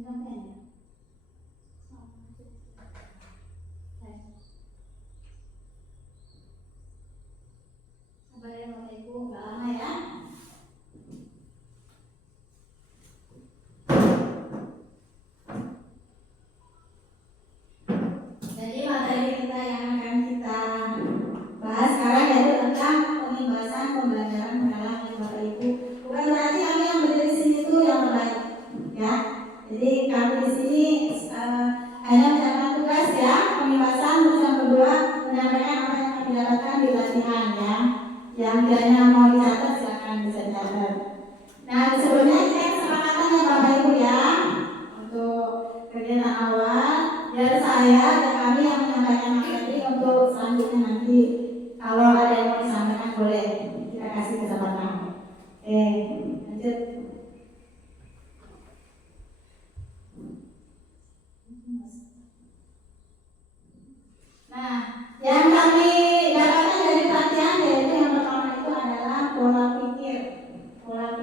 Sabar ya Bapak Ibu, nggak lama ya. Jadi materi kita yang akan kita bahas sekarang yaitu tentang pembahasan pembelajaran mengalang ya Bapak Ibu. Bukan berarti kami yang berdiri di sini itu yang terbaik, ya. Jadi kami di sini hanya menjalankan tugas ya, pembahasan terus yang kedua menyampaikan apa yang kami dapatkan di latihan ya. Yang kiranya mau dicatat silakan bisa dicatat. Nah sebelumnya kita kesepakatan ya Bapak Ibu ya untuk kegiatan awal. Biar saya dan kami yang menyampaikan materi untuk selanjutnya nanti kalau ada yang mau disampaikan boleh kita kasih kesempatan. Lanjut. Nah, yang kami dapatkan dari pelatihan yaitu yang pertama itu adalah pola pikir. Pola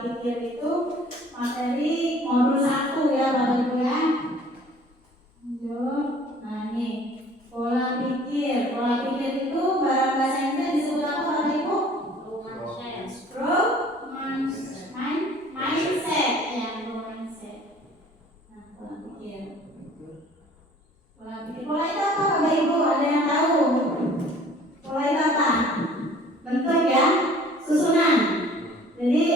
pikir itu materi modul 1 ya Bapak Ibu ya. Nah ini pola pikir itu bahasa Inggris disebut apa Bapak Ibu? Mindset ya, mindset. Nah pola pikir pola itu apa Bapak Ibu? Ada yang tahu? Pola itu apa? Bentuk ya, susunan. Jadi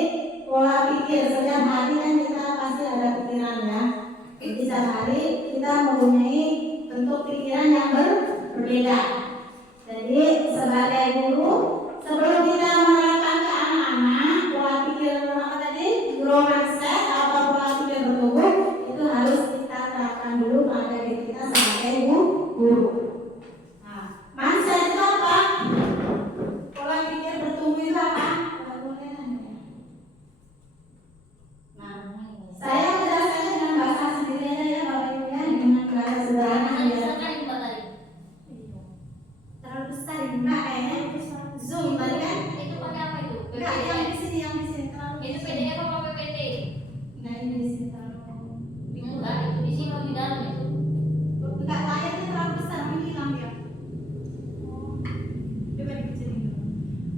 pola pikir setiap hari kan kita pasti ada pikiran ya. Jadi setiap hari kita mempunyai bentuk pikiran yang berbeda. Jadi sebagai guru, sebelum kita menerapkan ke anak-anak pola pikir apa tadi? Grow mindset atau pola pikir bertumbuh itu harus kita terapkan dulu pada diri kita sebagai guru. Nah, mindset itu apa? Pola pikir bertumbuh itu apa? Nah, saya menjelaskannya dengan bahasa sendiri aja ya Bapak Ibu ya, dengan bahasa sederhana ya. Terlalu besar ini Mbak kayaknya Zoom tadi kan? Itu pakai apa itu? Enggak, yang di sini terlalu. Itu PDF apa PPT? Enggak, ini di sini terlalu. Enggak, itu di sini di dalam itu. Enggak, layarnya terlalu besar, ini hilang ya. Coba dikecilin dulu.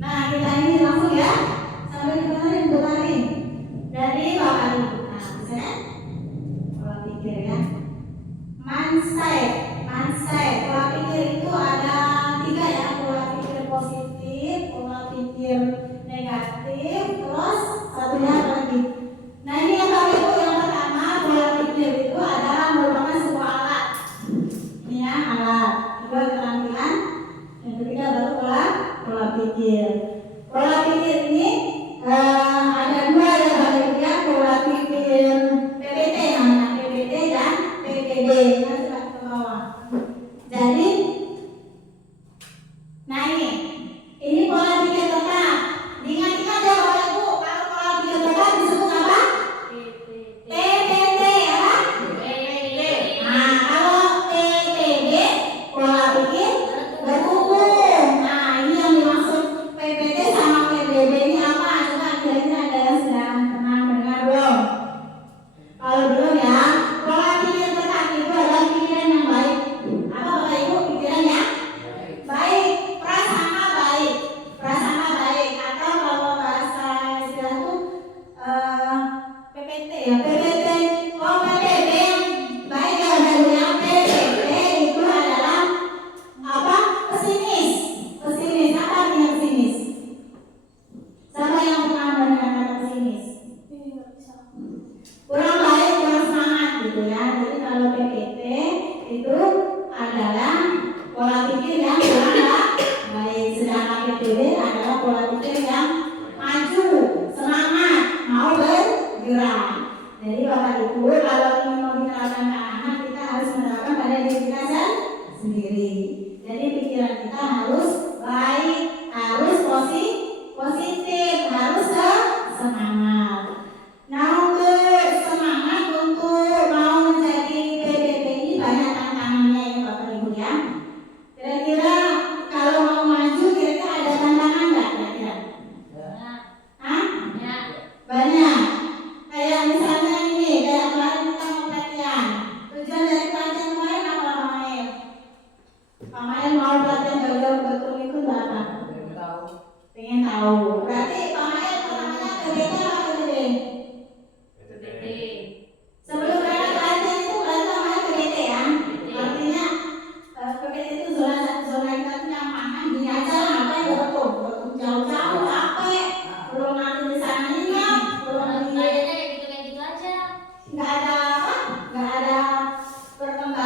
Nah, kita ini langsung ya. Sambil diputarin. Dari Bapak Ibu. Nah, bisa pola pikir ya. Mindset. Pola pikir itu ada 3 ya. Pola pikir positif, pola pikir negatif, terus satunya apa lagi? Nah ini yang Bapak Ibu, yang pertama pola pikir itu adalah merupakan sebuah alat. Ini ya alat. Kedua keterampilan. Yang ketiga baru pola pikir. Pola pikir ini ada 2 ya Bapak Ibu ya, pola pikir PPT namanya, PPT dan PPD. Nanti ke bawah. Jadi, nah ini pola pikir tetap. Diingat-ingat ya Bapak Ibu, kalau pola pikir tetap disebut apa? PPT apa? PPT. Nah kalau PPD pola pikir bertumbuh. Nah ini yang dimaksud PPT sama PPD ini apa? Coba kira-kira ada yang sudah pernah mendengar belum? Kalau belum ya, pola pikir tetap itu adalah pikiran yang baik. Apa Bapak Ibu pikirannya? Baik, prasangka baik. Atau kalau bahasa istilah itu PPT ya, PPT. Oh PPT yang baik ya Bapak Ibu ya. PPT itu adalah apa? Pesimis. Apa artinya pesimis? Siapa yang pernah mendengar kata pesimis? Kurang baik, kurang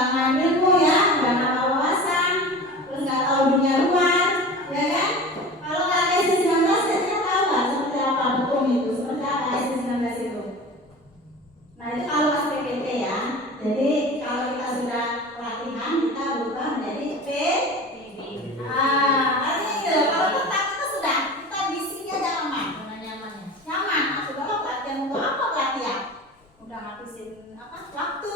pengembangan ilmu ya, udah nambah wawasan, terus nggak tahu dunia luar, ya kan? Kalau nggak IC19 kita tahu nggak seperti apa betul itu, seperti apa IC19 itu? Nah itu kalau pas PPT ya. Jadi kalau kita sudah latihan kita berubah menjadi PPT. Artinya gitu. Kalau tetap itu sudah kita di sini aja aman, nyaman ya. nyaman. Nah, sudah lo pelatihan untuk apa pelatihan? Udah ngabisin waktu,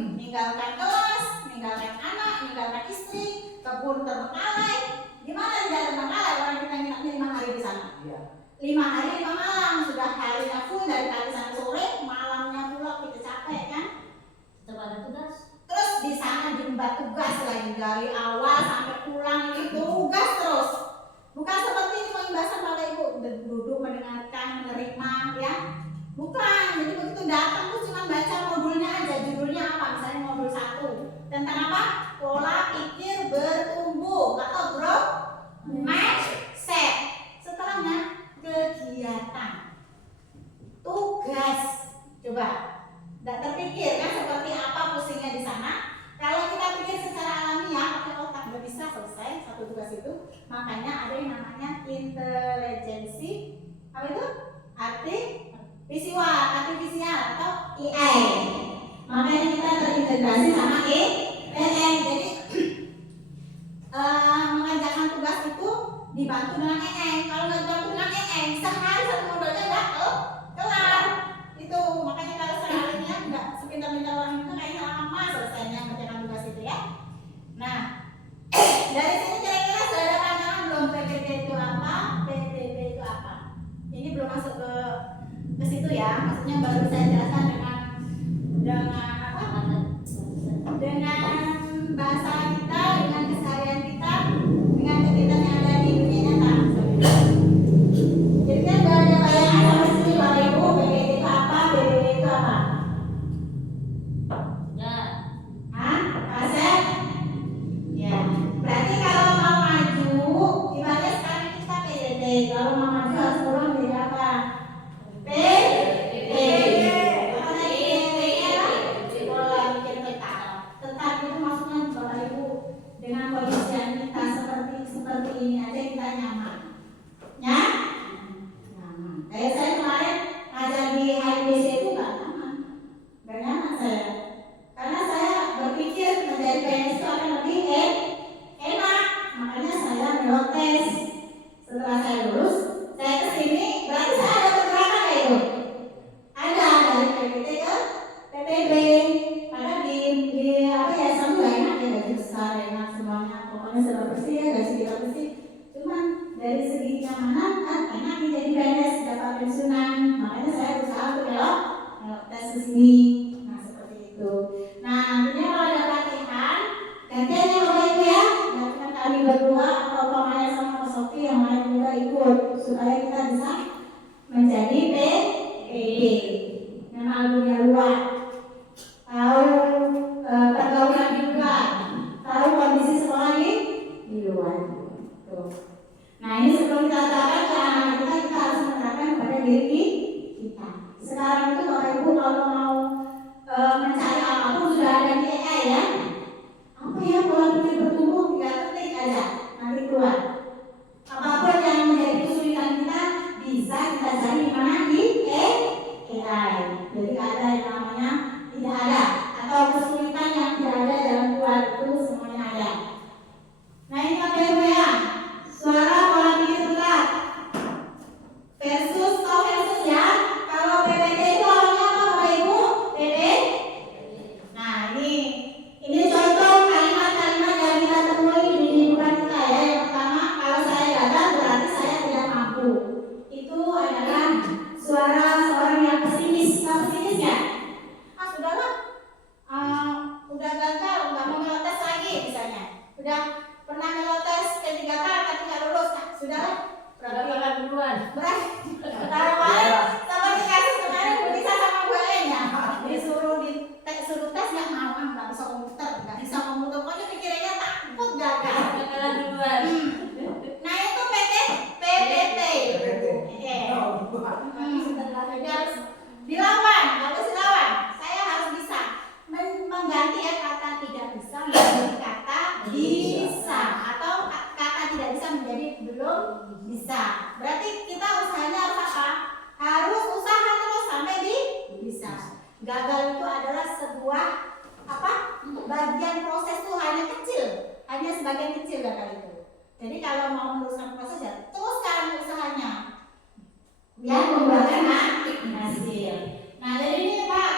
meninggalkan kelas, meninggalkan anak, meninggalkan istri, kebun terbengkalai. Gimana tidak terbengkalai orang kita nginapnya 5 hari di sana? 5 hari 5 malam, sudah harinya full dari pagi sampai sore, malamnya pula kita capek kan? Tetap ada tugas. Terus di sana diembat tugas lagi dari awal sampai pulang itu tugas terus. Bukan seperti ini pembahasan Bapak Ibu duduk mendengarkan, menerima ya. Bukan, jadi begitu datang tuh cuma baca modulnya aja, judulnya apa? Misalnya modul 1 tentang apa? Pola pikir bertumbuh atau growth mindset. Setelahnya kegiatan, tugas. Coba, tidak terpikir kan seperti apa pusingnya di sana. Kalau kita pikir secara alamiah, pakai otak nggak bisa selesai satu tugas itu. Makanya ada yang namanya intelijensi, apa itu? Artifisial atau AI. Makanya kita terintegrasi sama AI. Jadi mengerjakan tugas itu dibantu dengan AI. Kalau nggak dibantu dengan AI, sehari satu modulnya udah kelar. Itu makanya kalau seharusnya nggak sepintar-pintar orang itu kayaknya lama selesainya mengerjakan tugas itu ya. Nah, dari sini kira-kira sudah ada pandangan belum PPT itu apa, PPB itu apa? Ini belum masuk ke situ ya, maksudnya baru saya jelaskan dengan apa? Dengan bahasa kita, dengan keseharian kita, dengan kegiatan yang ada di dunia nyata. Jadi kan udah ada bayangan sampai sini Bapak Ibu, PPT itu apa, PPB itu apa? Ya. Hah? Kasih? Ya. Berarti kalau mau maju, ibaratnya sekarang kita PPT. Kalau mau maju harus pulang menjadi apa? PPT. Apa tadi PPT-nya apa? Pola pikir peta. Tetap itu maksudnya Bapak Ibu dengan kondisian kita seperti ini aja kita nyaman. Ya? Nyaman. Kayak saya kemarin ngajar di HBC itu nggak nyaman. Nggak nyaman saya. Karena saya berpikir menjadi PNS itu akan lebih enak. Makanya saya melewat tes. Setelah saya lulus, saya kesini berarti saya ada pergerakan kayak itu. Ada dari PPT ke PPB. Karena di apa ya sama nggak enak ya, gaji besar enak semuanya. Pokoknya serba bersih ya, gaji kita bersih. Cuman dari segi kenyamanan kan enak nih jadi PNS dapat pensiunan. Makanya saya berusaha untuk melewat tes ke sini. Nah seperti itu. Nah nantinya kalau ada pelatihan gantian ya Bapak Ibu ya. Nggak cuma kami berdua atau Pak Maya sama Pak Sofi yang lain juga ikut supaya kita bisa menjadi PPD. Mengenal dunia luar, tahu pergaulan di luar, tahu kondisi sekolah di luar. Tuh. Nah ini sebelum kita terapkan ke anak kita harus menerapkan kepada diri kita. Sekarang itu Bapak Ibu kalau mau mencari apapun sudah ada di AI ya. Apa ya pola pikir bertumbuh, 3 ketik aja nanti keluar. Apapun yang menjadi kesulitan kita bisa kita cari di mana di AI. adalah sebuah apa? Bagian proses tuh hanya kecil, hanya sebagian kecil dari itu. Jadi kalau mau meneruskan proses ya teruskan usahanya. Ya, membuahkan hasil. Nah, jadi ini Pak,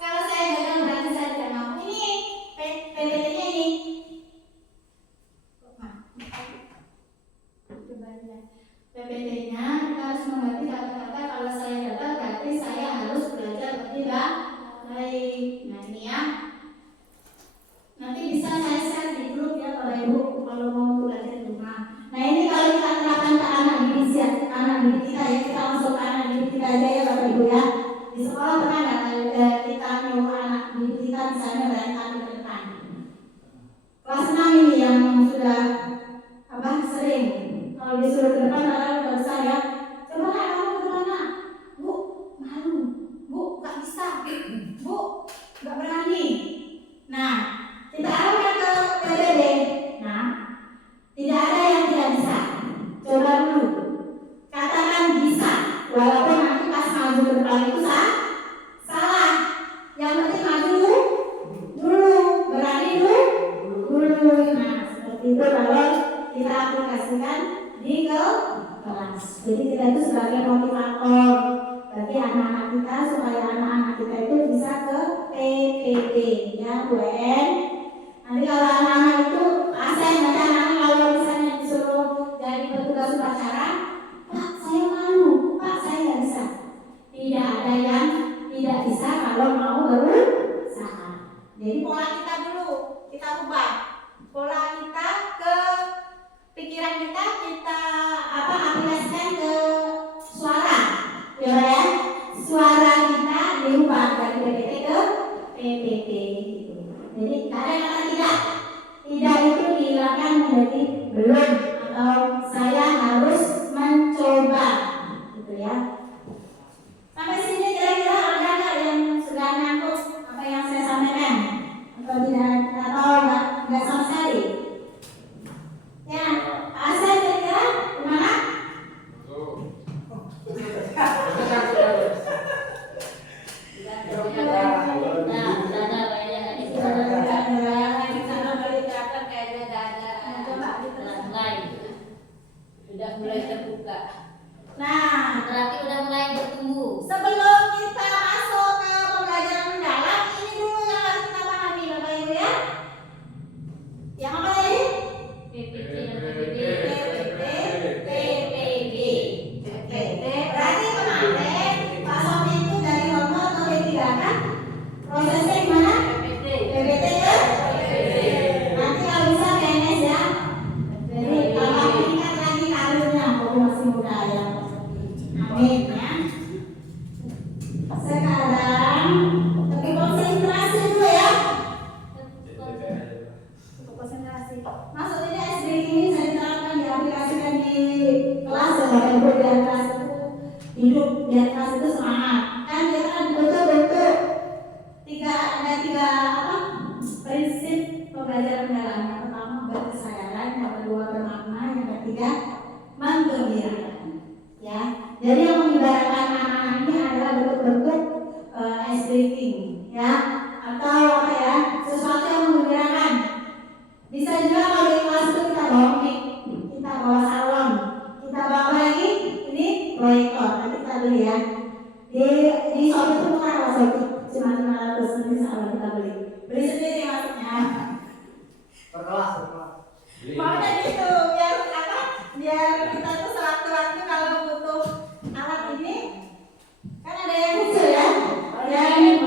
kalau saya gagal berarti saya tidak mampu. Ini PBT-nya ini. PBT-nya kita harus mengerti kata-kata kalau saya gagal berarti saya harus belajar lebih baik. Nah, ini ya. Nanti bisa saya share di grup ya Bapak Ibu kalau mau belajar di rumah. Nah, ini kalau kita terapkan ke anak didik kita ya, kita langsung ke anak didik kita aja ya Bapak Ibu ya. Di sekolah pernah nggak kita nyuruh anak didik kita misalnya berangkat ke depan. Kelas 6 ini yang sudah sering kalau disuruh ke depan orang udah besar ya. Coba kamu ke mana? Bu, malu. Bu, nggak bisa. Bu, nggak berani. Nah, kita arahkan ke PBB. Nah, tidak ada yang tidak bisa. Coba dulu. Katakan bisa. Walaupun nanti pas maju ke depan itu salah. Yang penting maju dulu. Berani dulu. Nah, seperti itu kalau kita aplikasikan di kelas. Jadi kita itu sebagai motivator bagi anak-anak kita supaya anak-anak kita itu bisa ke PPT ya Bu En. Nanti kalau anak-anak itu anak-anak kalau misalnya disuruh jadi petugas upacara, Pak saya malu, Pak saya nggak bisa. Tidak ada yang tidak bisa kalau mau berusaha. Jadi pola kita dulu kita ubah. Pola kita ke pikiran kita aplikasikan ke suara ya, suara kita diubah dari PPT ke PPT gitu. Jadi kata-kata tidak itu dihilangkan menjadi belum atau saya harus mencoba gitu ya. Sampai sini kira-kira ada nggak yang sudah nangkep apa yang saya sampaikan atau tidak atau nggak sama sekali? Ya, Asal kira-kira gimana? Sudah mulai terbuka. Nah, berarti udah mulai bertumbuh. Sebelum kita masuk ke pembelajaran mendalam, ini dulu yang harus kita pahami Bapak Ibu ya. Yang apa tadi? PPT. Berarti kemarin Pak Sofi itu dari nomor ke P3 kan? Prosesnya gimana? PPT ya? Nanti kalau bisa PNS ya. Jadi kalau meningkat lagi karirnya, aku masih muda ya. Amin ya. Sekarang tapi konsentrasi dulu ya. Konsentrasi. Masuk ini SD ini saya diterapkan diaplikasikan di kelas ya Bapak Ibu biar kelas itu hidup, biar kelas itu semangat. Kan kita kan betul-betul ada tiga prinsip pembelajaran mendalam. Yang pertama berkesadaran, yang kedua bermakna, yang ketiga menggembirakan. Ya, jadi yang mengibaratkan anak-anak ini adalah bentuk-bentuk ice breaking, ya, atau apa ya, sesuatu yang menggembirakan. Bisa juga kalau di kelas itu kita bawa mic, kita bawa salon, kita bawa apa lagi? Ini proyektor, nanti kita beli ya. Di shop itu bukan kalau shop cuma 500 nanti salon kita beli sendiri maksudnya. Per kelas. Maunya gitu, biar kita tuh sewaktu-waktu kalau butuh alat ini kan ada yang kecil ya, yang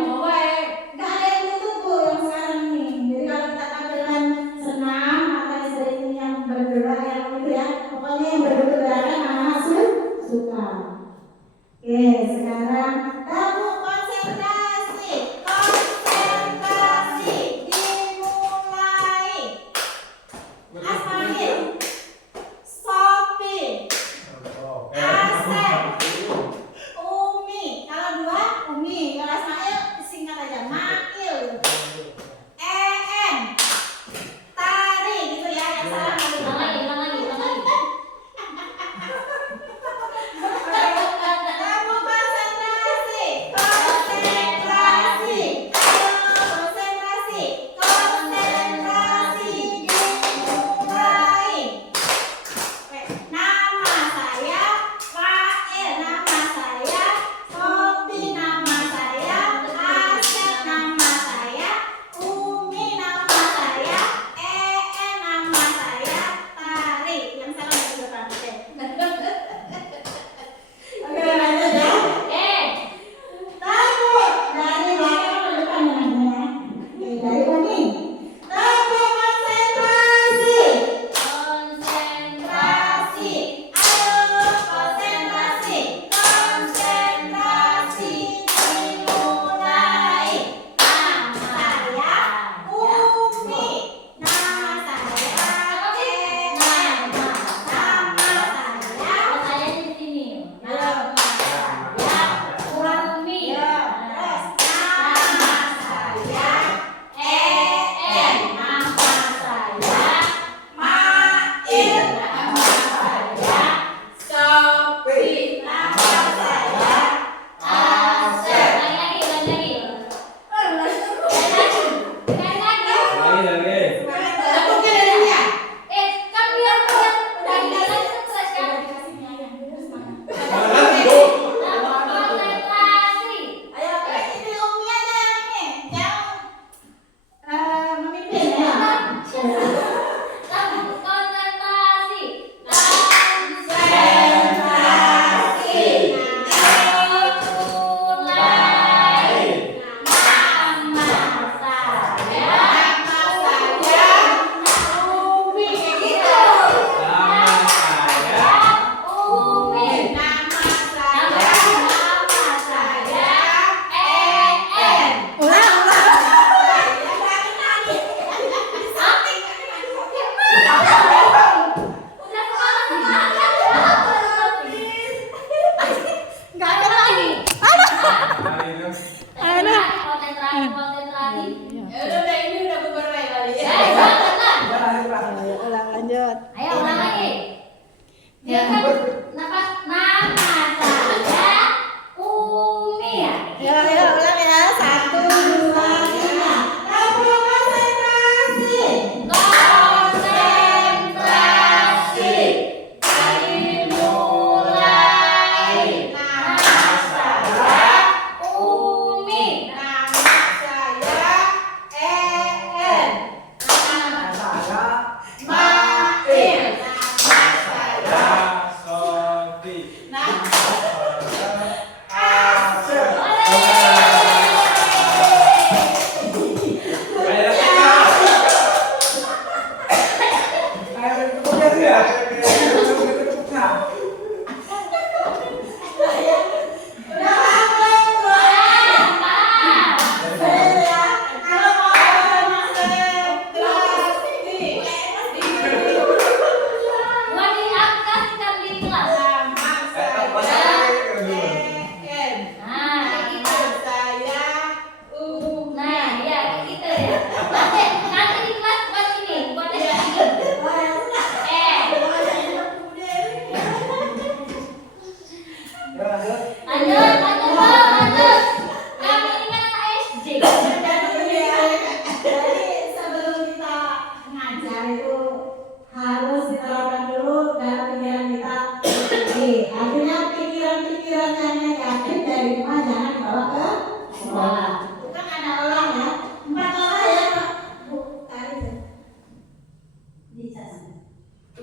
lagi. Udah ini udah bubar kali. Jangan lah. Ayo ulang lanjut. Ayo ulang lagi. Biarkan nafas nama saya Umi ya. Ayo ulang ya. 1, 2, 3. Konsentrasi. Konsentrasi. Dimulai. Nama saya Umi. Nama saya En. Saya Mail. Sofi. Buat diaplikasikan di kelas. Nah, kayak gitu. Nah, ya kayak gitu ya. Nanti di kelas buat ini, buat ini. Lanjut, lanjut. Kami ini kan anak SD. Jadi sebelum kita ngajar itu harus diterapkan dulu dalam pikiran kita. Artinya pikiran-pikiran yang negatif dari rumah jangan dibawa ke sekolah. Itu kan ada orang ya, 4 orang ya Pak. Bu, tarik ya. Bisa.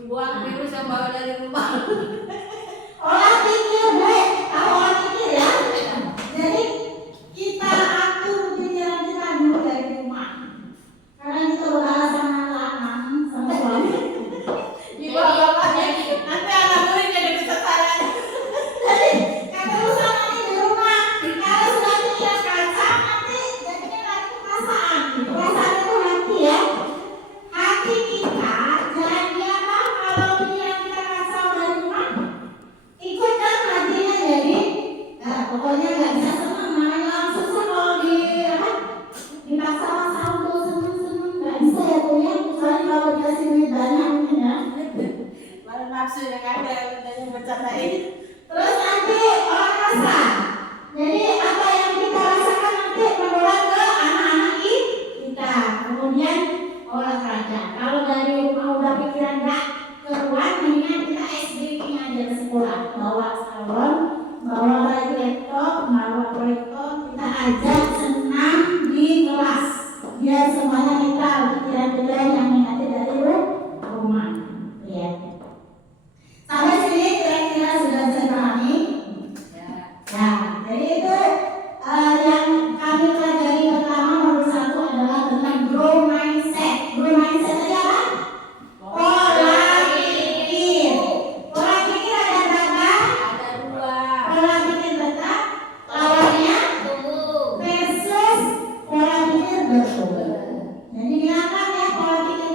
Buang virus yang bawa dari rumah. Orang pikir baik, orang pikir ya. Jadi kita atur pikiran kita dulu dari rumah. Karena kita udah sama anak, sama suami. Dibawa bapaknya. Nanti anak murid jadi kesesaran. Jadi kalau usaha nanti di rumah, kalau sudah pikiran kaca nanti jadinya lagi perasaan. Perasaan itu hati ya. Hati kita jadi apa? Kalau pikiran kita kacau dari rumah, ikutkan hatinya jadi. Nah, pokoknya nggak bisa senang. Namanya orang susah kalau dipaksa masa untuk senang nggak bisa ya tuh ya. Kecuali kalau dikasih duit banyak mungkin ya. Baru nafsu yang ada yang bercandain. Terus nanti orang rasa. Jadi apa yang kita rasakan nanti menular ke anak-anak kita. Kemudian olahraga. Kalau dari rumah udah pikiran nggak keluar, mendingan kita SBK aja ke sekolah. Bawa salon, bawa laptop, bawa proyektor, kita ajak senam di kelas. Biar semuanya kita pikiran-pikiran yang negatif dari rumah. Ya. Sampai sini kira-kira sudah bisa dipahami? Ya, jadi itu yang kami pelajari pertama nomor 1 adalah tentang grow mindset. Grow mindset tadi apa? Pola pikir. Pola pikir ada berapa? Ada 2. Pola pikir tetap, lawannya Tunggu. versus pola pikir berubah. Jadi diangkat ya pola pikir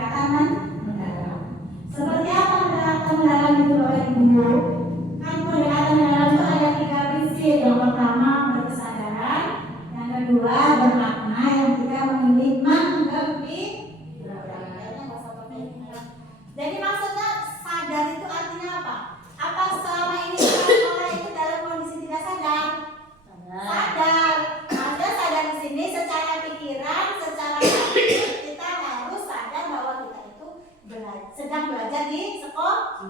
pendekatan mendalam. Seperti apa pendekatan mendalam itu Bapak Ibu? Kan pendekatan mendalam itu ada 3 prinsip. Yang pertama berkesadaran, yang kedua bermakna, yang ketiga menggembirakan. Jadi maksudnya sadar itu artinya apa? Apa selama ini orang itu dalam kondisi tidak sadar? Sadar. Ada sadar di sini secara pikiran, secara hati kita harus sadar bahwa kita itu sedang belajar di sekolah.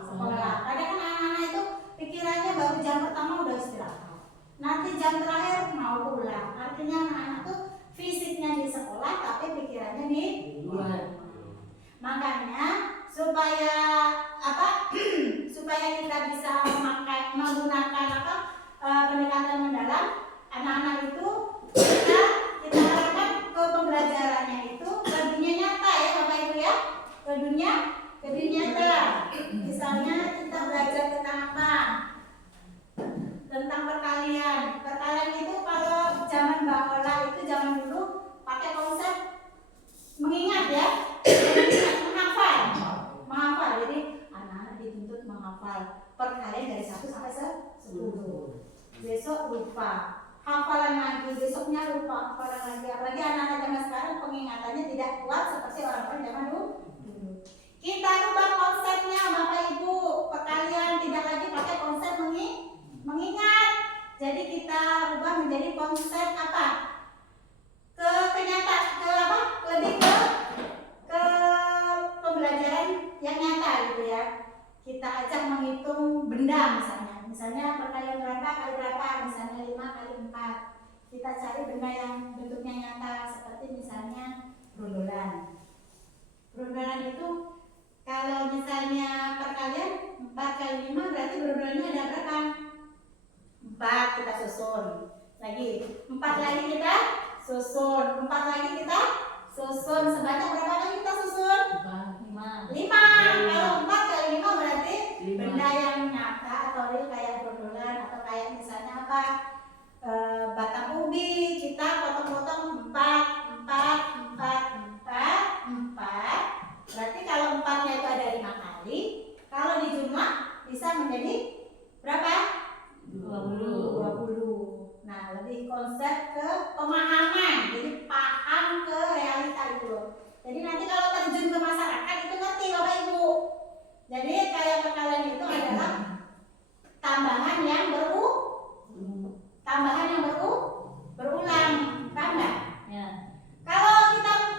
Kadang kan anak-anak itu pikirannya baru jam pertama udah istirahat. Nanti jam terakhir mau pulang. Artinya anak-anak tuh fisiknya di sekolah tapi pikirannya di luar. Makanya supaya supaya kita bisa menggunakan pendekatan mendalam, anak-anak itu kita harapkan ke pembelajarannya itu ke dunia nyata ya Bapak Ibu ya, ke dunia nyata. Misalnya kita belajar tentang apa? Tentang perkalian. Perkalian itu kalau zaman Bakola itu zaman dulu pakai konsep mengingat ya, menghafal. Jadi anak-anak dituntut menghafal perkalian dari 1 sampai 10. Besok lupa, hafalan lagi, besoknya lupa, hafalan lagi. Apalagi anak-anak zaman sekarang pengingatannya tidak kuat seperti orang-orang zaman dulu. Kita rubah konsepnya Bapak Ibu, perkalian tidak lagi pakai konsep mengingat. Jadi kita rubah menjadi konsep apa? Lebih ke pembelajaran yang nyata gitu ya. Kita ajak menghitung benda misalnya perkalian berapa kali berapa, misalnya 5 kali 4. Kita cari benda yang bentuknya nyata seperti misalnya brondolan. Brondolan itu kalau misalnya perkalian 4 kali 5 berarti brondolannya ada berapa? 4 kita susun. Lagi 4 lagi kita susun, 4 lagi kita susun. Sebanyak berapa kali kita susun? 5. Kalau 4 kali 5 berarti benda yang nyata atau real kayak brondolan atau kayak misalnya apa? Batang ubi kita potong-potong 4. Berarti kalau 4-nya itu ada 5 kali, kalau dijumlah bisa menjadi berapa? 20. Nah, lebih konsep ke pemahaman, jadi paham ke realita itu. Jadi nanti kalau terjun ke masyarakat itu ngerti Bapak Ibu. Jadi kayak perkalian itu adalah tambahan yang berulang, paham nggak? Ya. Kalau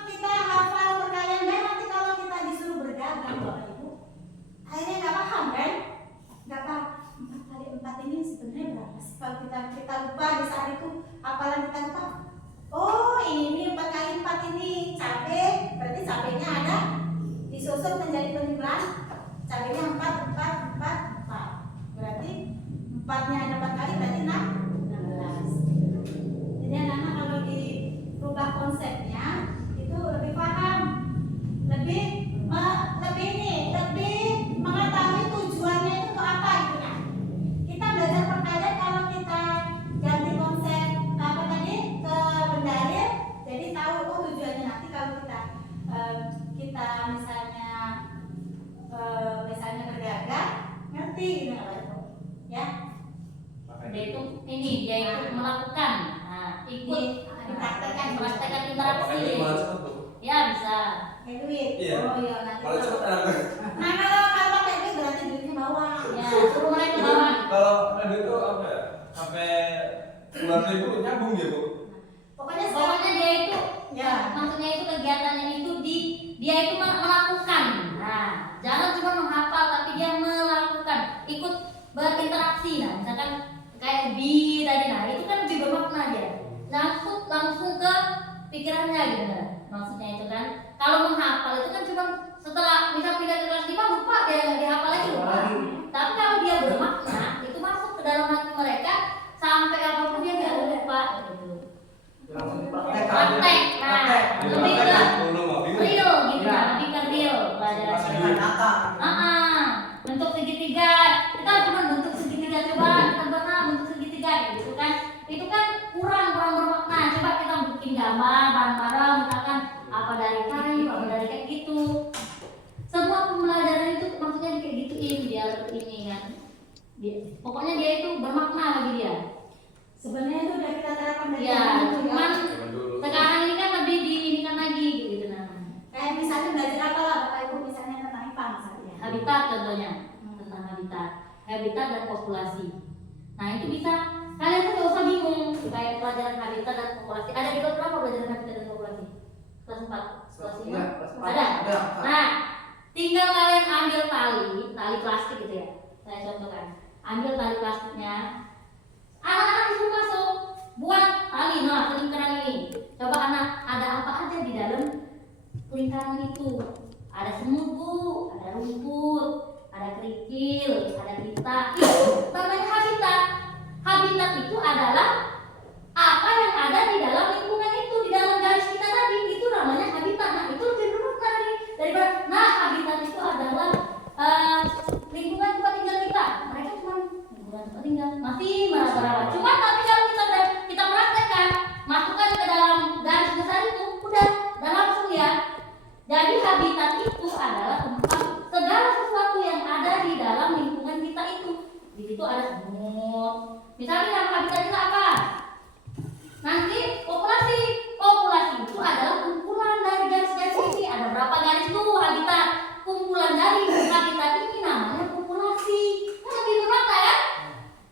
kita hafal perkalian dan nanti kalau kita disuruh berdagang Bapak Ibu, akhirnya nggak paham kan? Nggak paham. 4 kali 4 ini sebenarnya berapa sih? Kalau kita lupa di saat itu hafalan kita lupa. Oh ini 4 kali 4 ini cabai, berarti cabainya ada disusun menjadi penjumlahan cabainya 4. Berarti 4-nya ada 4 kali berarti 16. Jadi anak-anak kalau dirubah konsepnya itu lebih paham, lebih mengetahui tujuannya itu untuk apa gitu kan. Kita belajar perkalian kalau kita ganti konsep apa tadi ke benda real, jadi tahu tujuannya nanti kalau kita misalnya berdagang ngerti gitu ya. Dia itu melakukan, ikut mempraktekkan interaksi. Ya bisa. Kayak duit. Iya. Oh iya nanti. Malah cepet. Nah kalau pakai duit berarti duitnya bawah. Ya, suruh mereka bawa. Kalau ada itu apa ya? Sampai 10.000 nyambung dia, Bu. Pokoknya dia itu, ya. maksudnya itu kegiatannya itu dia itu melakukan. Nah, jangan cuma menghafal tapi dia melakukan, ikut berinteraksi. Nah, misalkan kayak bi tadi, nah itu kan lebih bermakna dia. Langsung ke pikirannya gitu kan. Maksudnya itu kan. Kalau menghafal itu kan cuma setelah misal pindah ke kelas 5 lupa dia dihafal lagi lupa. Tapi kalau dia bermakna itu masuk ke dalam hati mereka sampai apapun dia tidak lupa gitu. Praktek. Nah, lebih ke real gitu kan, lebih ke real pelajaran. Bentuk segitiga. Kita cuma bentuk segitiga, coba kita bentuk segitiga gitu kan. Itu kan kurang bermakna. Coba kita bikin gambar bareng-bareng misalkan apa dari kayu, apa dari kayak gitu. Pokoknya dia itu bermakna bagi dia. Sebenarnya itu udah kita terapkan dari Ya, dulu, ya. cuman Zaman dulu. sekarang ini kan lebih diinikan lagi gitu nah. Kayak misalnya belajar apa lah Bapak Ibu misalnya tentang IPA misalnya. Habitat contohnya, tentang habitat dan populasi. Nah itu bisa kalian tuh gak usah bingung kayak pelajaran habitat dan populasi. Ada di kelas berapa pelajaran habitat dan populasi? Kelas 4, kelas 5? Iya, kelas empat. Ada. Ada. Nah, tinggal kalian ambil tali plastik gitu ya. Saya contohkan. Ambil tali plastiknya. Anak-anak disuruh masuk, buat tali. Nah, lingkaran ini. Coba anak, ada apa aja di dalam lingkaran itu? Ada semut bu, ada rumput, ada kerikil, ada kita. Itu namanya habitat. Habitat itu adalah apa yang ada di dalam lingkungan itu, di dalam garis kita tadi. Itu namanya habitat. Nah, itu lebih bermakna daripada. Nah, habitat itu adalah lingkungan tempat tinggal kita. Mereka cuma lingkungan tempat tinggal, masih meraba-raba. Cuma tapi kalau kita praktekkan, masukkan ke dalam garis besar itu, udah langsung ya. Jadi habitat itu adalah tempat segala sesuatu yang ada di dalam lingkungan kita itu. Di situ ada semut. Misalnya nama habitat kita apa? Nanti populasi. Populasi itu adalah kumpulan dari garis-garis ini. Ada berapa garis tuh habitat? Kumpulan dari habitat ini namanya populasi. Kan lebih bermakna kan?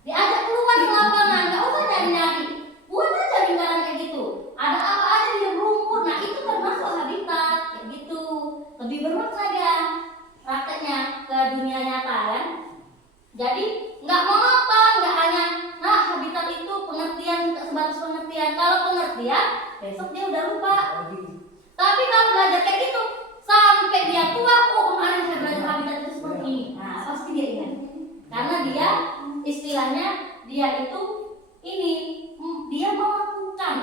Diajak keluar di lapangan, nggak usah nyari-nyari. Buat aja lingkaran kayak gitu. Ada apa aja di rumput. Nah itu termasuk habitat kayak gitu. Lebih bermakna ya prakteknya ke dunia nyata kan. Jadi nggak monoton, nggak hanya habitat itu pengertian sebatas pengertian. Kalau pengertian besok dia udah lupa. Tapi kalau belajar kayak gitu sampai dia tua, oh kemarin saya belajar habitat itu seperti ini. Nah pasti dia ingat. Karena dia istilahnya dia itu ini dia melakukan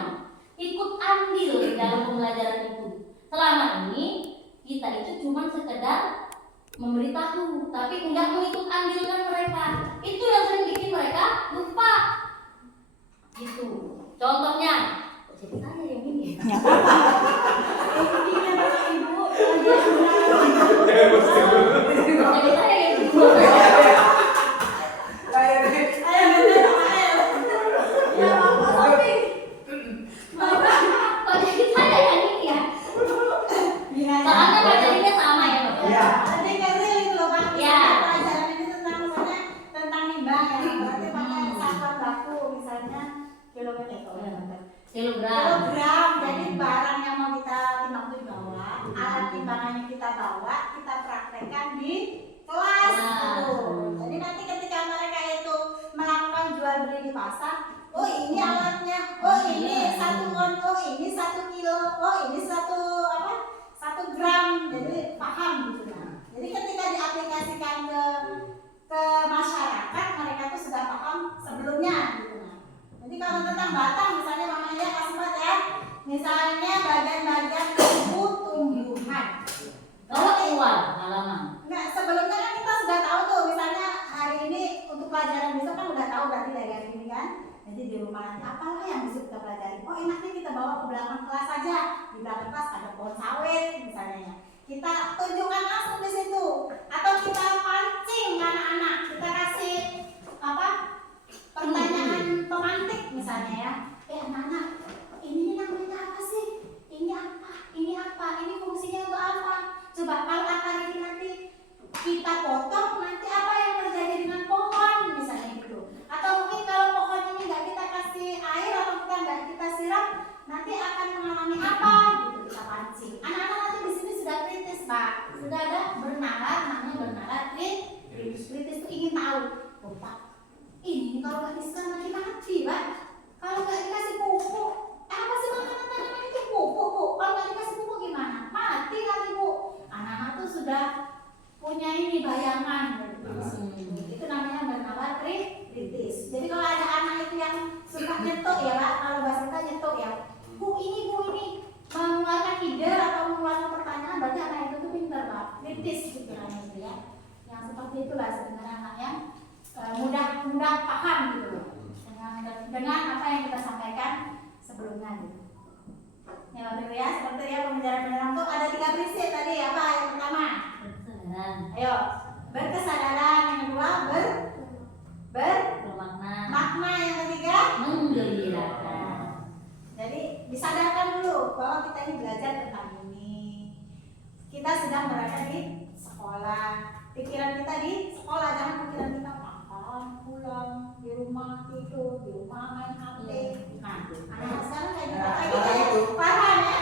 ikut andil di dalam pembelajaran itu. Selama ini kita itu cuma sekedar memberitahu, tapi enggak mengikut andilkan mereka. Itu yang sering bikin mereka lupa. Gitu. Contohnya, jadi saya yang ini. Intinya Bapak Ibu pelajaran Jadi saya yang ini. Ayo bener Ael. Ya Bapak Sofi. Bapak Kok jadi saya yang ini ya? Soalnya materinya sama ya Bapak. Iya. Nanti kan real itu loh Pak. Iya. Pelajaran ini tentang misalnya tentang limbah ya. Berarti pakai satuan baku misalnya kilogram. Kilogram. Jadi barang yang mau kita timbang itu bawa, alat timbangannya kita bawa, kita praktekkan di kelas gitu. Jadi nanti ketika mereka itu melakukan jual beli di pasar, oh ini alatnya, oh ini 1 on, oh ini 1 kilo, oh ini 1 gram, jadi paham gitu kan. Jadi ketika diaplikasikan ke masyarakat, mereka tuh sudah paham sebelumnya gitu kan. Jadi kalau tentang batang misalnya mamanya kasih ya, misalnya bagian-bagian tubuh tumbuhan. Kalau keluar halaman. Nah sebelumnya kan kita sudah tahu tuh, misalnya hari ini untuk pelajaran besok kan udah tahu berarti dari hari ini kan. Jadi di rumah nanti apalah yang bisa kita pelajari. Oh enaknya kita bawa ke belakang kelas aja. Di belakang kelas ada pohon sawit misalnya ya. Kita tunjukkan langsung di situ. Atau kita pancing anak-anak. Kita kasih pertanyaan pemantik misalnya ya. Anak-anak, ini namanya apa sih? Ini apa? Ini apa? Ini fungsinya untuk apa? Coba kalau akar ini nanti kita potong, nanti apa yang terjadi dengan pohon misalnya gitu. Atau mungkin kalau pohon ini nggak kita kasih air atau kita siram, nanti akan mengalami apa gitu, kita pancing. Anak-anak nanti di sini sudah kritis Pak, sudah ada bernalar, namanya bernalar kritis itu ingin tahu. Oh Pak, ini kalau nggak disiram nanti mati Pak. Kalau nggak dikasih pupuk, apa sih makanan tanaman itu pupuk Bu? Kalau nggak dikasih pupuk gimana? Mati nanti Bu. Anak-anak tuh sudah punya ini bayangan itu namanya bernalar kritis. Jadi kalau ada anak itu yang suka nyetok ya Pak, kalau bahasa kita nyetok ya, Bu ini mengeluarkan ide atau mengeluarkan pertanyaan, berarti anak itu tuh pintar Pak, kritis gitu namanya ya. Yang seperti itulah sebenarnya anak yang mudah paham gitu loh dengan apa yang kita sampaikan sebelumnya gitu. Ya Bapak Ibu ya, seperti ya pembelajaran itu ada 3 prinsip tadi apa yang pertama? Kesadaran. Ayo, berkesadaran. Yang kedua sedang berada di sekolah. Pikiran kita di sekolah, jangan pikiran kita makan, pulang, di rumah tidur, di rumah main HP. Nah, anak sekarang kayak gitu. Kayak gitu parah ya.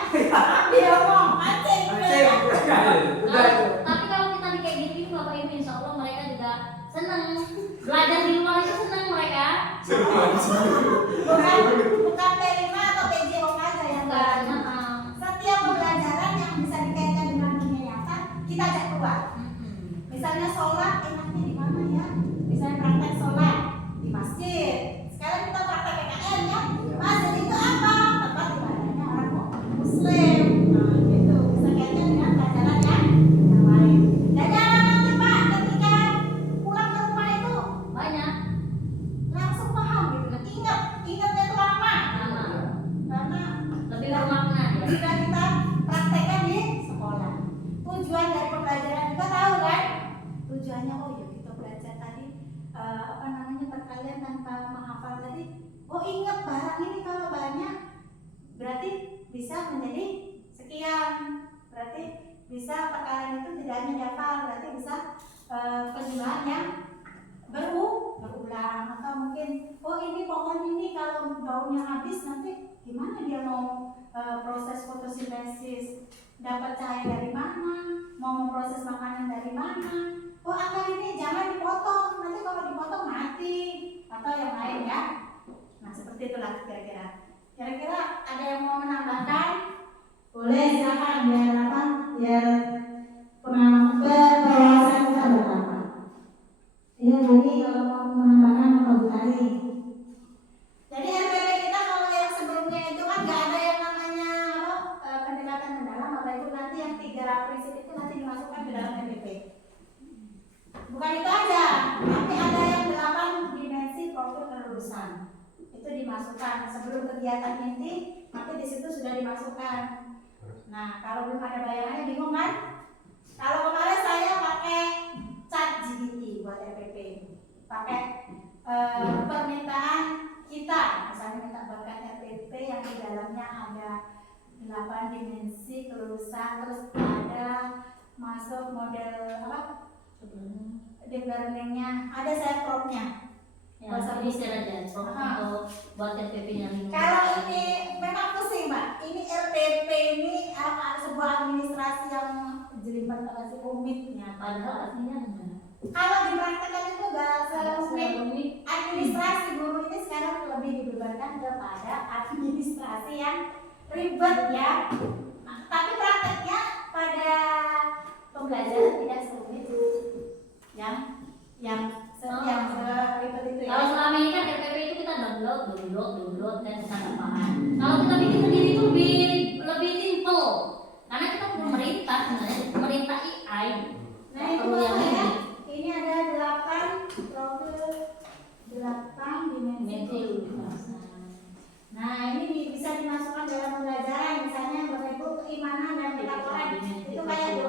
Dia ngomong mancing. Udah itu. Tapi kalau kita di kayak gitu Bapak Ibu, insya Allah mereka juga senang belajar di luar itu, senang mereka. Bukan P5 atau PJO aja yang belajar. Setiap pembelajaran yang bisa dikaitkan dengan dunia nyata, kita ajak keluar. Misalnya sholat, enaknya di mana ya? Misalnya praktek sholat di masjid. Sekarang kita praktek PKN ya. Masjid itu apa? Tempat ibadahnya orang Muslim. Nah, gitu. Bisa kaitkan dengan pelajaran yang lain. Dan jangan nanti Pak, ketika pulang ke rumah itu Banyak. langsung paham gitu kan. Ingatnya itu lama. Karena Lebih bermakna ya. sudah kita praktekkan di sekolah. Tujuan dari pembelajaran juga tahu kan? Tujuannya oh ya kita belajar tadi perkalian tanpa menghafal tadi. Oh ingat barang ini kalau banyak berarti bisa menjadi sekian. Berarti bisa perkalian itu tidak hanya dihafal, berarti bisa penjumlahan yang berulang atau mungkin oh ini pohon ini kalau daunnya habis nanti gimana dia mau proses fotosintesis, dapat cahaya dari mana, mau memproses makanan dari mana. Oh akar ini jangan dipotong, nanti kalau dipotong mati atau yang lain ya. Nah seperti itulah kira-kira. Kira-kira ada yang mau menambahkan? Boleh silakan biar pengawasan kita bertambah. Ya nanti kalau mau menambahkan atau berkali. Jadi RPP kita kalau yang sebelumnya itu kan nggak ada yang namanya pendekatan mendalam, apa itu nanti yang 3 prinsip itu nanti dimasukkan ke dalam RPP. Bukan itu aja, tapi ada yang 8 dimensi profil kelulusan. Itu dimasukkan sebelum kegiatan inti, nanti di situ sudah dimasukkan. Nah, kalau belum ada bayangannya bingung kan? Kalau kemarin saya pakai ChatGPT buat RPP, pakai permintaan kita, misalnya minta buatkan RPP yang di dalamnya ada 8 dimensi kelulusan, terus ada masuk model apa? Deep learningnya, ada saya prompt-nya. Ya, bisa aja untuk buat RPP-nya. Kalau ini memang pusing Mbak, ini RPP ini sebuah administrasi yang jelimet atau si rumitnya. Padahal aslinya gimana? Kalau dipraktekkan itu gak serumit. Administrasi guru ini sekarang lebih dibebankan kepada administrasi yang ribet ya. Tapi prakteknya pada pembelajaran tidak serumit yang seribet itu ya. Kalau selama ini kan RPP itu kita download dan kita nggak paham. Kalau kita bikin sendiri itu lebih simple. Karena kita pemerintah sebenarnya, pemerintah AI. Nah itu ya. Ini ada 8 profil, 8 dimensi kelulusan. Nah ini bisa dimasukkan dalam pembelajaran, misalnya Bapak Ibu keimanan dan ketakwaan itu kayak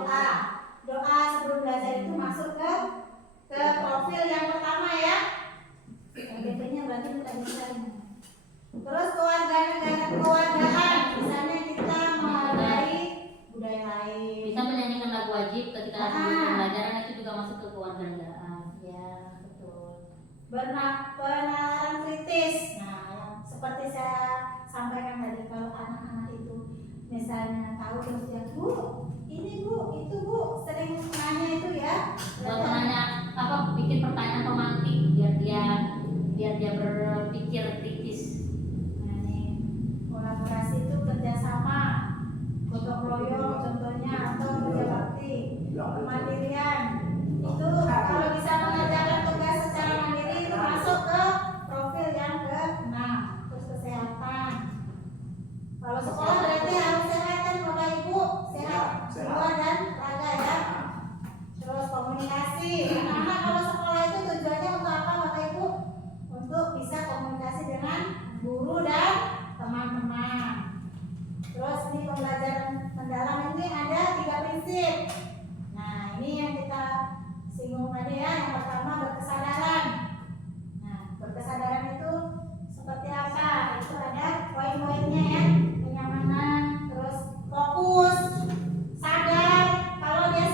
doa sebelum belajar itu masuk ke profil yang pertama ya. RPP-nya berarti kita bisa ini. Terus kewargaan, misalnya kita menghargai budaya lain. Bisa menyanyikan lagu wajib ketika pembelajaran itu juga masuk ke kewarganegaraan. Ya betul. Penalaran kritis. Nah, yang seperti saya sampaikan tadi, kalau anak-anak itu misalnya tahu terus dia Bu, ini Bu, itu Bu, sering nanya itu ya. Buat nanya apa, bikin pertanyaan pemantik biar dia berpikir kritis. Nah, ini kolaborasi itu kerjasama, gotong royong contohnya atau kerja bakti, kemandirian. Itu kalau bisa mengerjakan tugas secara mandiri itu masuk ke profil yang ke-6. Terus kesehatan. Kalau sekolah berarti harus sehat kan Bapak Ibu, sehat jiwa dan raga ya. Terus komunikasi. Anak-anak kalau sekolah itu tujuannya untuk apa Bapak Ibu? Untuk bisa komunikasi dengan guru dan teman-teman. Terus ini pembelajaran mendalam ini ada 3 prinsip. Nah ini yang kita singgung tadi ya. Yang pertama berkesadaran. Nah berkesadaran itu seperti apa? Itu ada poin-poinnya ya. Kenyamanan, terus fokus, sadar. Kalau dia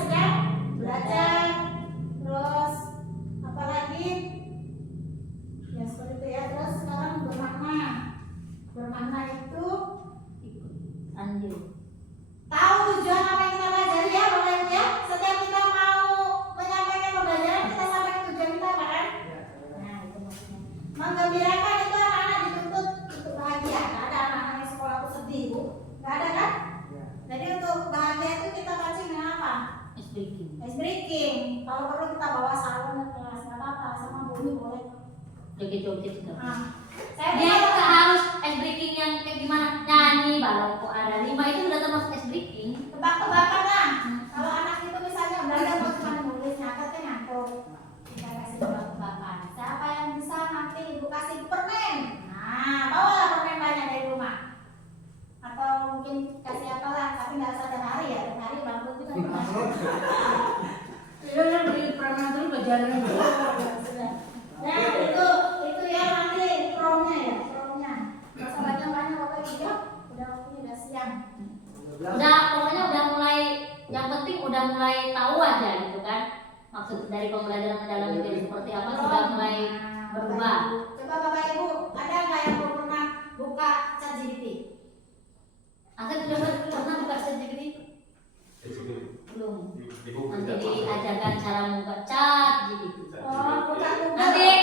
Ice breaking. Kalau perlu kita bawa salon ke kelas, nggak apa-apa, sama Bumi boleh. Joget-joget juga. Nah, saya Dia punya- itu nggak harus ice breaking yang kayak gimana nyanyi balap kok ada 5 itu udah termasuk ice breaking. tebak-tebakan lah. Kalau anak itu misalnya belajar mau cuma nulis, nyatetnya ngantuk. Kita kasih tebak-tebakan. Siapa yang bisa nanti ibu kasih permen? Nah, bawalah permen banyak dari rumah. Atau mungkin kasih apalah, tapi nggak usah tiap hari ya. Tiap hari bangkrut kita nggak Iya yang beli permen dulu belajarnya. Nah, itu ya nanti promnya ya, promnya. Nggak usah banyak-banyak pokoknya video. Udah waktunya udah siang. Udah pokoknya udah mulai, yang penting udah mulai tahu aja gitu kan. Maksud dari pembelajaran mendalami itu seperti apa sudah mulai berubah. Coba Bapak Ibu, ada nggak yang belum pernah buka ChatGPT? Aku sudah pernah buka ChatGPT? Belum. Nanti diajarkan cara membuka ChatGPT. Oh, buka Google.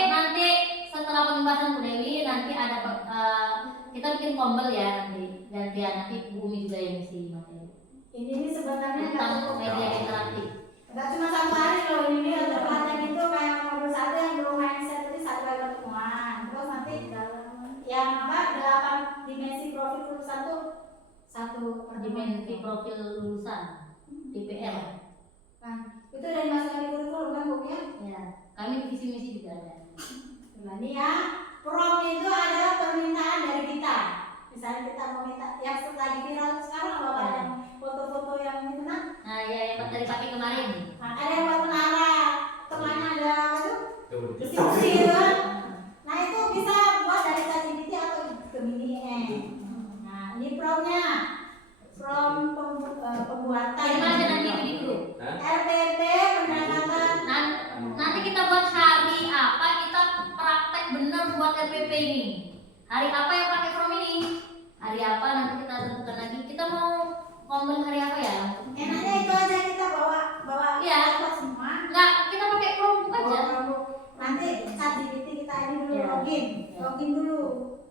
Nanti setelah pembahasan Bu Dewi nanti ada kita bikin kombel ya nanti Bumi juga yang isi materi Ini sebenarnya nggak tentang cukup. media interaktif. Nggak cuma 1 hari loh, ini untuk pelatihan itu kayak modul 1 yang belum mindset itu 1 kali pertemuan. Terus nanti yang apa 8 dimensi profil lulusan tuh 1 Dimensi profil lulusan DPL. Nah, itu udah dimasukkan di kurikulum kan Bu ya? Ya, kami di visi misi juga ada. Nah, ini ya, prom itu adalah permintaan dari kita. Misalnya kita mau minta yang lagi viral sekarang loh, Ya. yang foto-foto yang itu nah. Nah, ya yang dari pakai kemarin. Nah, ada yang buat menara, temannya ada apa tuh? Besi-besi gitu kan. Nah, itu bisa buat dari ChatGPT atau Gemini. Nah, ini promnya. Prom pembuatan. Kirim aja nanti itu di grup. RPP pendekatan. Nanti kita buat hari apa kita praktek bener buat RPP ini. Hari apa yang pakai prom ini? Hari apa nanti kita tentukan lagi. Kita mau ngomong hari apa ya? Enaknya itu aja kita bawa Iya. buat semua. Enggak, kita pakai prom aja. Nanti ChatGPT kita ini dulu Ya. login dulu.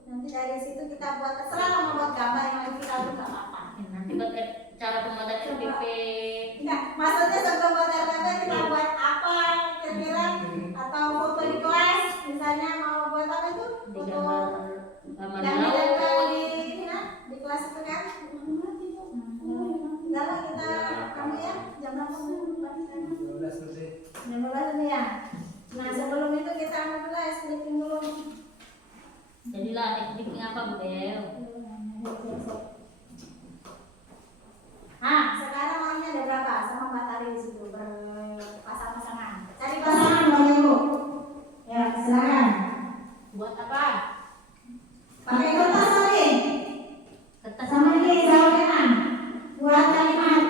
Nanti dari situ kita buat terserah mau buat gambar yang lagi viral itu nggak apa-apa. Nanti buat cara pembuatan RPP. Enggak, maksudnya sebelum buat RPP kita buat apa kira-kira atau foto di kelas misalnya mau buat apa itu Di foto gambar yang laut. ditempel di ini nah di kelas itu kan. Dalam kita kamu ya jam berapa dulu? 12 ini ya. Nah sebelum itu kita anu dulu explicating dulu. Jadilah tekniknya apa Bu Del? Nah sekarang orangnya ada berapa sama Mbak Tari di situ berpasang-pasangan. Cari pasangan Bang Ibu. Ya silakan. Buat apa? Pakai kertas tadi. Kertas Sama ini jawaban. Buat kalimat.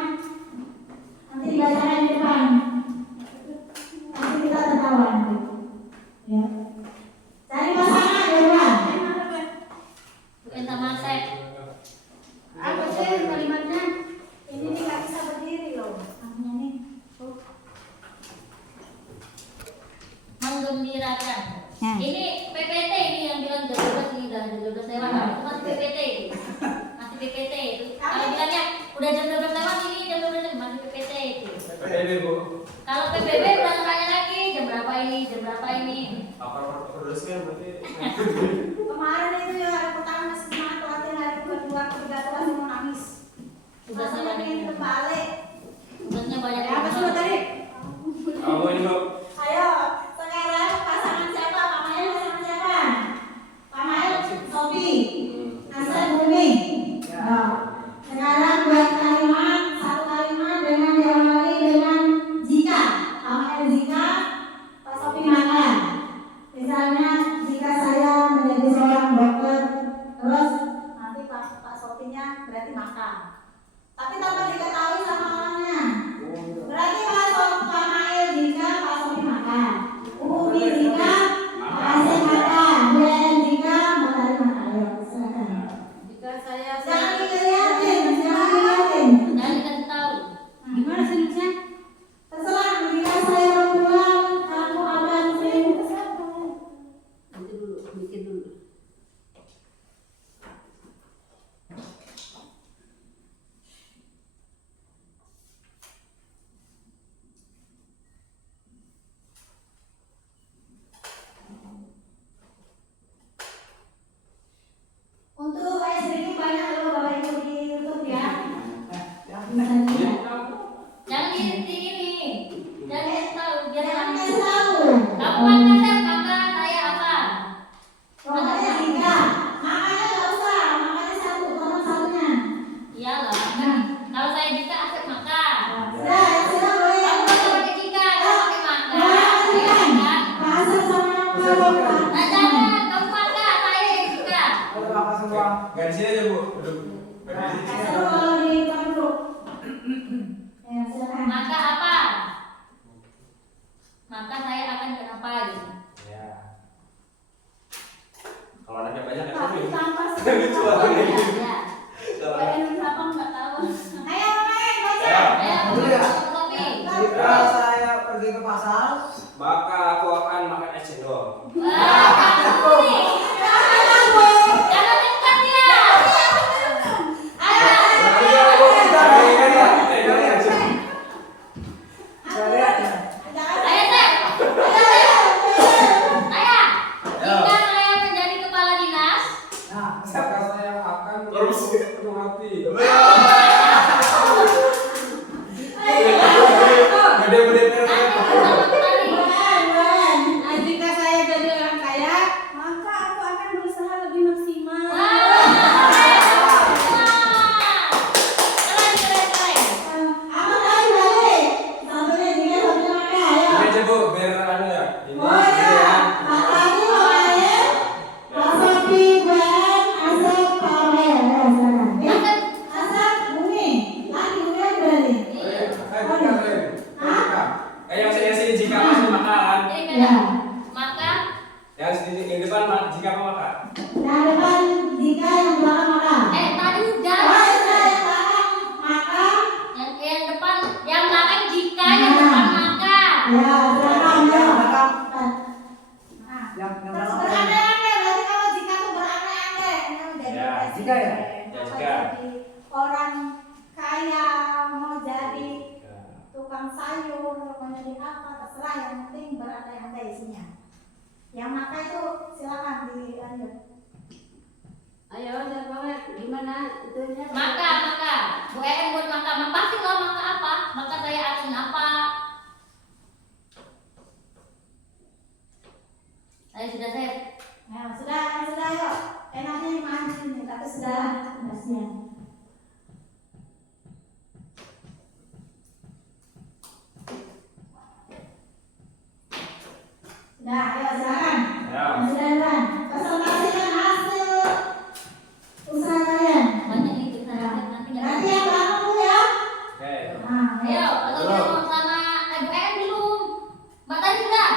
Nanti dibacakan di depan. Nanti kita tertawa nanti. Ya. Cari pasangan ya Bang. bukan sama saya. Apa sih kalimatnya? Ini nih nggak bisa berdiri loh. Namanya nih. Menggembirakan. Ini PPT ini yang bilang jam 12 ini udah jam 12 lewat. Itu masih PPT. Masih PPT itu. Kalau bilangnya udah jam 12 lewat ini jam 12 masih PPT itu. PPB Bu. Kalau PBB udah tanya lagi jam berapa ini, jam berapa ini. Apa produsnya berarti? Kemarin itu ya hari pertama masih semangat latihan hari kedua ketiga kelas mau nangis. Sudah Masih sama ingin ini. terbalik. Tugasnya banyak. Apa sih tadi? Apa ini Bu? Ayo, sekarang pasangan siapa? Namanya pasangan siapa? Pamael Sofi, Hasan Bumi. Nah, sekarang buat kalimat, satu kalimat dengan diawali dengan jika. Pamael jika, Pak Sofi mana? Misalnya jika saya menjadi seorang dokter, terus nanti Pak Sofinya berarti maka. Tapi tanpa diketahui sama orangnya. Berarti Nggak di sini aja Bu, duduk. Berdiri di sini. Seru kalau di tempat duduk. Ya, silakan. Maka apa? Maka saya akan kenapa gitu. Ya. Kalau anaknya banyak kan Tapi lucu. tanpa Lucu banget Ya, ini. ya. Kalau Yang apa nggak tahu. Ayo, main, baca. Ya. Ayo, Boleh ya? kopi. Jika saya pergi ke pasar, maka aku akan makan es cendol. Wah, kamu nih. Jangan dekat ya. saya lihat ya. Saya Teh. Saya. Jika saya menjadi kepala dinas, Nah, Maka saya akan Terus. penuh hati. Gede-gede nanti bersama kembali. Nah, jika saya jadi orang kaya, maka aku akan berusaha lebih maksimal. Keren, keren, keren. Apa lagi balik? Satunya tiga, satunya maka. Ayo. Ini aja Bu, biar anu ya. Ini Oh ya, makanya makanya asap piban, asap pawel, silakan. Ya, asap bumi, lagi bumi lagi berarti. Yang saya sini jika masih makan. Jadi Ya, beda. Maka Yang sini yang depan jika mau makan. yang depan jika yang belakang maka. tadi Oh, udah. sudah yang belakang maka. Yang depan, yang belakang jika, yang depan maka. Ya, silakan ya. yang Terus belakang. berantai-antai, berarti kalau jika tuh berantai-antai, mau jadi Ya, presiden, jika ya? Ya, mau jika. jadi orang kaya, mau jadi tukang sayur, mau jadi apa, terserah, yang penting berantai-antai isinya. Yang maka itu silakan dilanjut. Ayo, saya banget. Gimana itunya? Maka, Bu Eren buat maka, pasti loh maka apa? Maka saya akan apa? Ayo sudah saya. Nah, sudah yuk. Enaknya di mana ini, tapi sudah tugasnya. Sudah, ayo silakan. Ya. Sudah, Iwan. Presentasikan hasil usaha kalian. Banyak itu nanti nggak. Nanti yang belakang dulu ya. Oke. Nah, Ayo, atau dia mau sama Bu Eren belum? Mbak tadi sudah.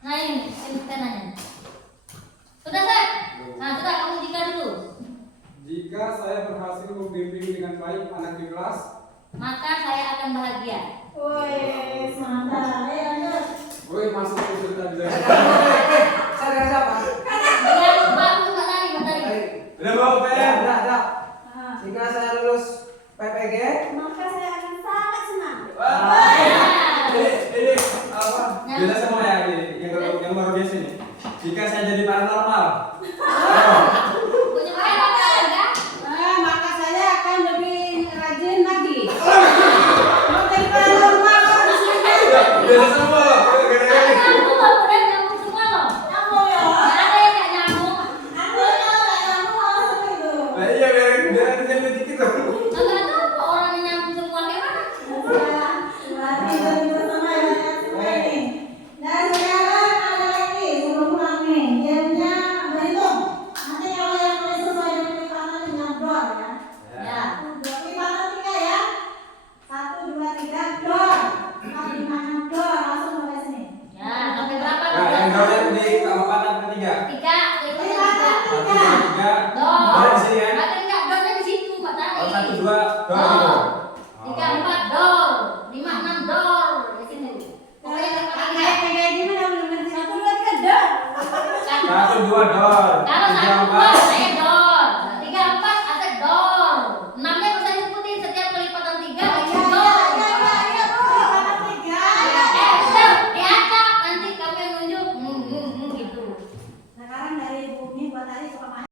Nah ini saya nanya. Sudah Sep? Nah sudah kamu jika dulu. Jika saya berhasil membimbing dengan baik anak di kelas, Maka saya akan bahagia. woi, mantap. Ayo lanjut. gue masuk ke cerita bisa. Saya dengan siapa? Dia lupa aku Mbak tadi. Udah mau Ya, Ben? dah. Ah, Jika saya lulus PPG, maka saya akan sangat senang. Wah. Ya. Ini apa? Beda semua ya ini yang baru biasa nih. Jika saya jadi paranormal. Ayo. Punya Bu Eren apa enggak? Maka saya akan lebih rajin lagi. Mau jadi paranormal harus Beda semua loh. Ada nyambung loh, udah nyambung semua loh. Nyambung ya. Nggak ada yang nggak nyambung. Aku kalau nggak nyambung langsung itu. Nah iya biar jadi dikit loh. Nggak tahu kok orang yang nyambung semua gimana? Sudah, berarti bersama ya semua ini. Dan sekarang ada lagi sebelum pulang nih, gamenya berhitung. Nanti kalau yang mulai sesuai dengan kelipatan dengan dor ya. Ya. Kelipatan 3 ya. 1, 2, 3, dor. 4, 5, 6, dor. Langsung sampai sini. Ya, sampai berapa? Nah yang dornya di keempatan ketiga. Tiga, Kelipatan tiga. 1, 3. 2, 3. Dor. Dor di sini kan? Ada enggak dornya di situ, Mbak tadi. Oh 1, 2, dor gitu. Dor. 3, 4, dor. 5, 6, dor. Di sini. Pokoknya kelipatan tiga. kayak gimana? 1, 2, 3, dor. 1, 2, dor. Kalau 3, 1, 2, 4. saya dor. 3, 4, Asep dor. 6-nya bisa disebutin setiap kelipatan 3 itu dor. Kelipatan 3. Tuh, diacak nanti kamu yang nunjuk. Gitu. Sekarang dari Bumi buat tadi suka main.